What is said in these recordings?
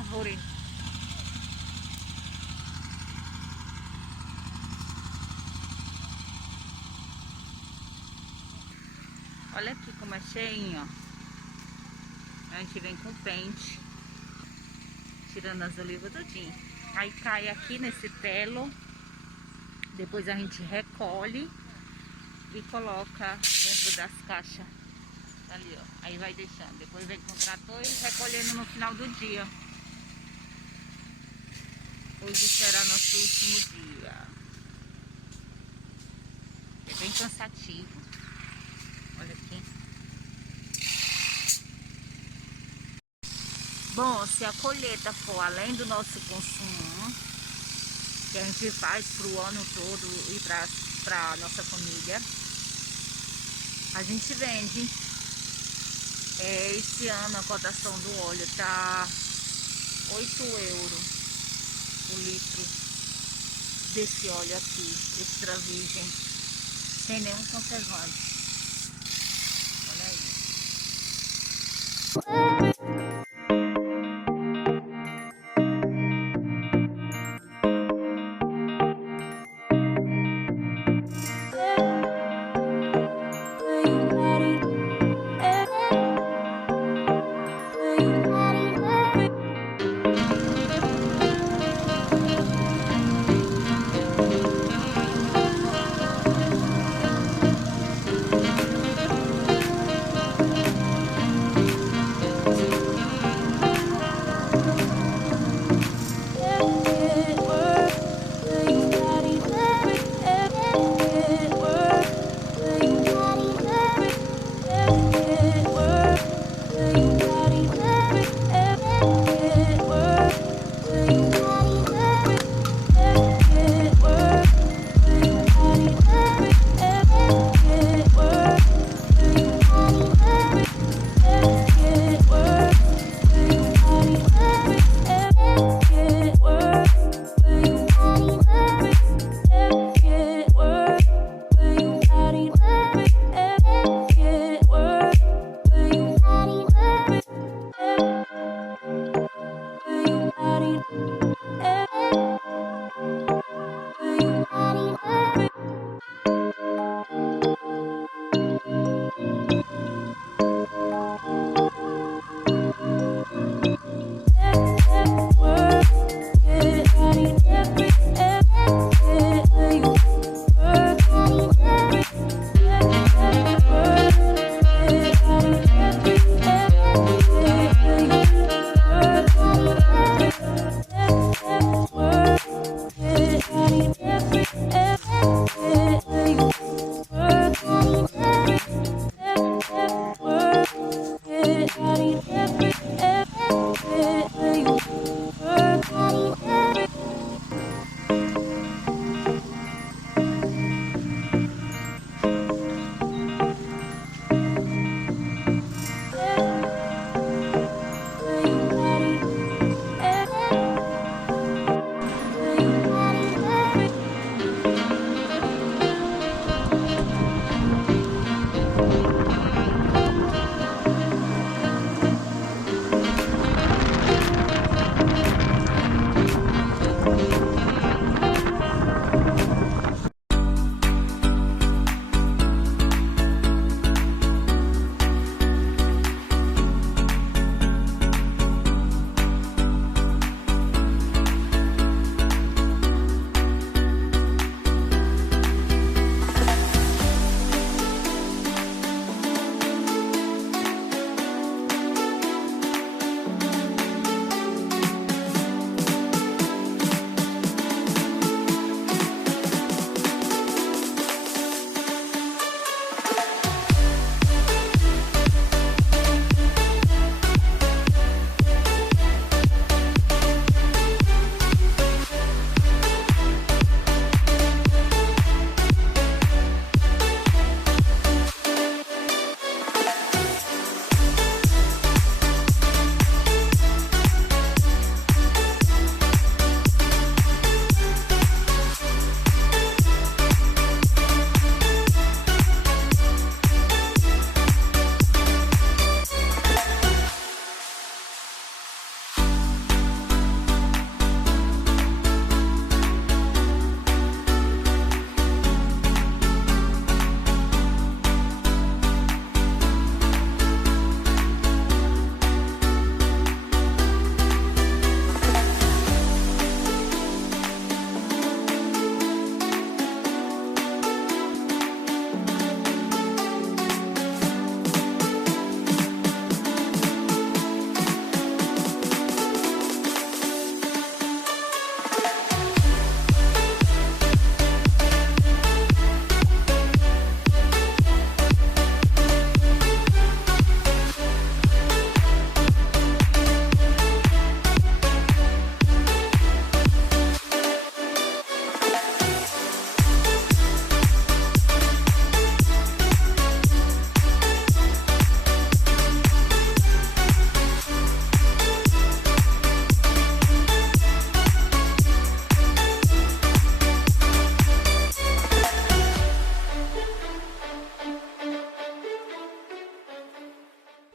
árvore. Olha aqui como é cheinho, ó. A gente vem com pente, tirando as olivas todinho. Aí cai aqui nesse telo. Depois a gente recolhe e coloca dentro das caixas. Ali, ó. Aí vai deixando. Depois vem com o trator e recolhendo no final do dia. Hoje será nosso último dia. É bem cansativo. Olha aqui. Bom, se a colheita for além do nosso consumo, que a gente faz para o ano todo e para nossa família, a gente vende. Esse ano a cotação do óleo tá 8 euros o litro desse óleo aqui, extra virgem, sem nenhum conservante. Olha aí.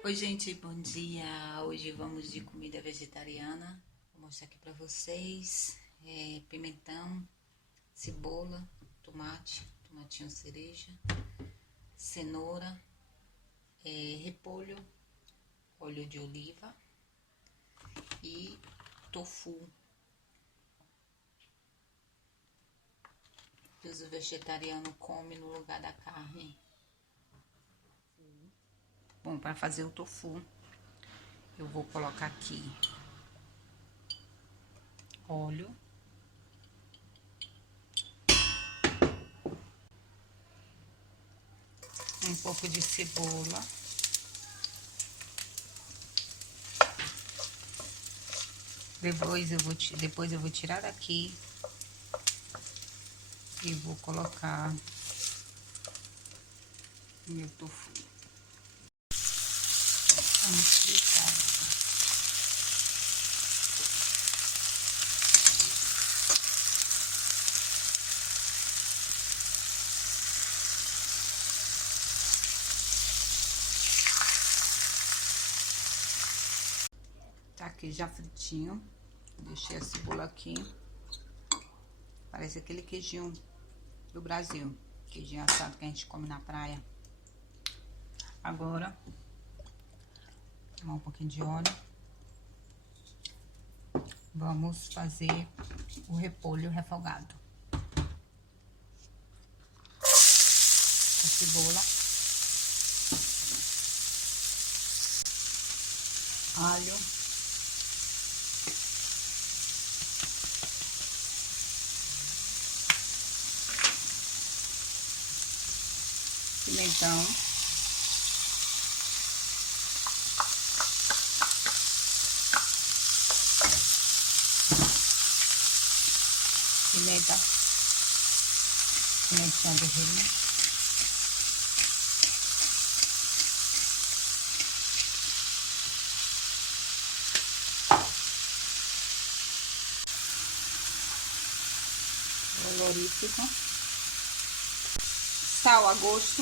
Oi, gente, bom dia. Hoje vamos de comida vegetariana. Vou mostrar aqui pra vocês. Pimentão, cebola, tomatinho cereja, cenoura, repolho, óleo de oliva e tofu. Que os vegetarianos comem no lugar da carne. Bom, para fazer o tofu, eu vou colocar aqui óleo, um pouco de cebola, depois eu vou tirar daqui e vou colocar meu tofu. Vamos fritar. Tá aqui já fritinho. Deixei a cebola aqui. Parece aquele queijinho do Brasil. Queijinho assado que a gente come na praia. Agora, um pouquinho de óleo. Vamos fazer o repolho refogado. A cebola, alho, pimentão, pimentinha do reino, colorífico, sal a gosto.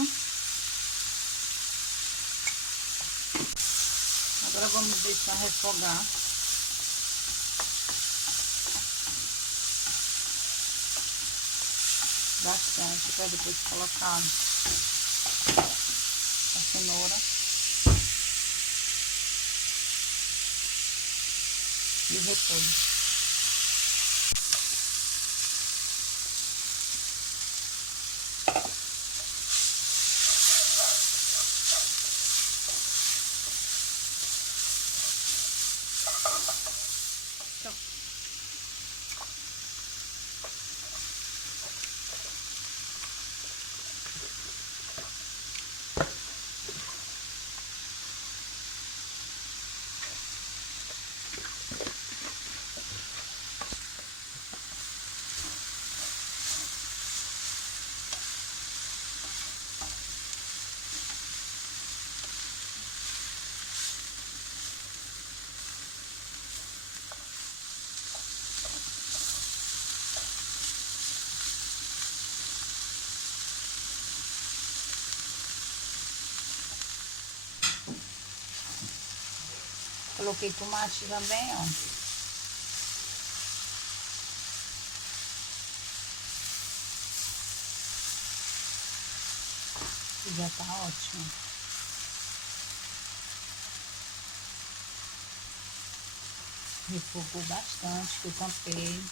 Agora vamos deixar refogar. Bastante, para depois colocar a cenoura e o repolho. Coloquei tomate também, ó. E já tá ótimo. Refogou bastante, que eu tampei.